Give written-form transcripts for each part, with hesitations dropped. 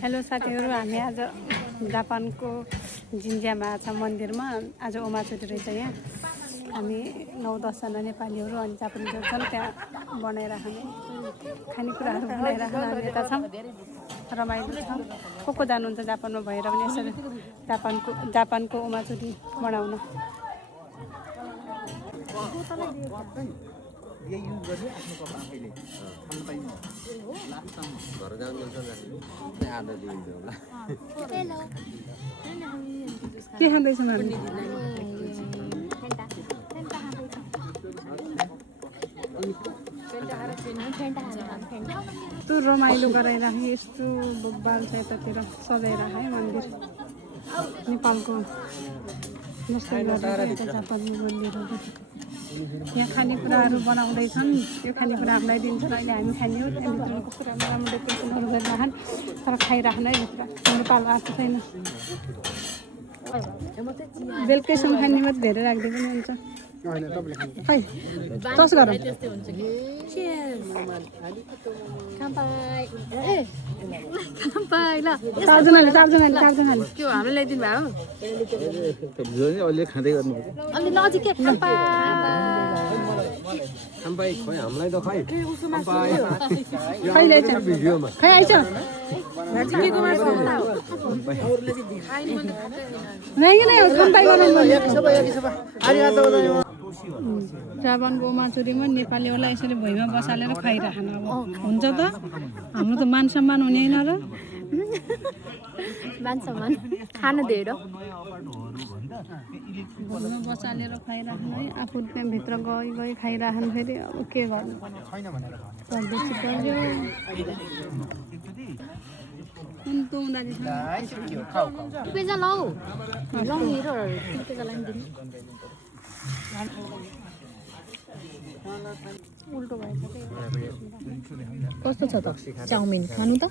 Hello साथीहरू, हामी आज जापानको जिन्जियामा छ मन्दिरमा आज ओमाचुरी रहेछ। यहाँ हामी 9-10 जना नेपालीहरू अनि जापानिजहरू छन्। त्यहाँ बनाएर खानेकुराहरू बनाएर हामी यता छौँ। रमाइलो छ। को जानुहुन्छ जापानमा भएर पनि यसरी जापानको ओमाचुरी बनाउन। के खाँदैछ यस्तो रमाइलो गराइराखेँ। यस्तो बाल छ यतातिर सजाइराख है मन्दिर। नेपालको जस्तै गरेर जापानको मन्दिरहरू यहाँ खानेकुराहरू बनाउँदैछन्। यो खानेकुरा हामीलाई दिन्छन्। अहिले हामी खाने हो। त्यहाँभित्र कस्तो राम्रो राम्रो डेकोरेसनहरू गरिराखन्। तर खाइराख्नु है भित्र। नेपालमा आएको छैन। बेलुकैसम्म खाने मात्रै धेरै राख्दै पनि हुन्छ। खै टस गरौँ। चारजनाले के हो हामीले ल्याइदिनु भयो अलि खाँदै गर्नु अलि नजिक के खाम्पाई खोइ हामीलाई त खै खै ल्याइछ भिडियोमा खै आइछ जापानको ओमाचुरीमा नेपालीहरूलाई यसरी भुइँमा बसालेर खाइराखन। अब हुन्छ त, हाम्रो त मान सम्मान हुने होइन र। मान सम्मान खानु धेरै भुइँमा बसालेर खाइराख्नु है। आफू त्यहाँभित्र गई खाइराख्नु। फेरि अब के गर्नु बेसी पर्यो। पेजा लौ मेरो पेजा लाइदिनु उल्टो भएछ। कस्तो छ त चाउमिन खानु त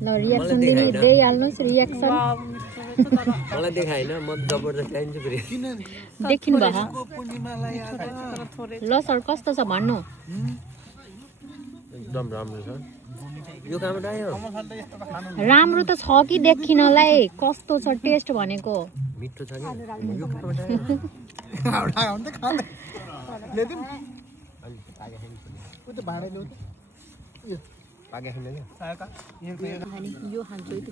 ल रियाक्सन दिइहाल्नुहोस्। रियाक्सन मलाई देखाएन, म जबरजस्ती खाइन्छु फेरि। देखिनु भयो ल सर कस्तो छ भन्नु। एकदम राम्रो छ। यो कहाँबाट आयो? राम्रो त छ कि देखिनलाई कस्तो छ टेस्ट भनेको। मिठो छ कि यो कहाँबाट आयो? यो खान्छु है त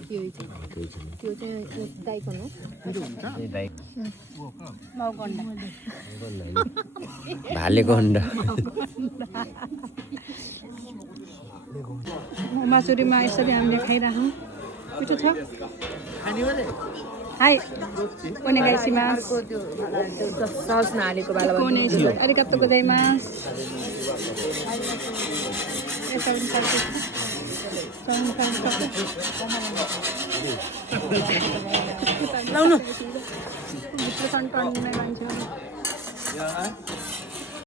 त्यो चाहिँ दाइकन हो। भालेको अन्डा। ओमाचुरीमा यसरी हामीले खाइराखौँ। मिठो छ। हाई ओनेगाइसिमास। सस नहालेको बेला अरिगातो गोजाइमास। लाउनु भित्र टन्टन्ने मान्छे।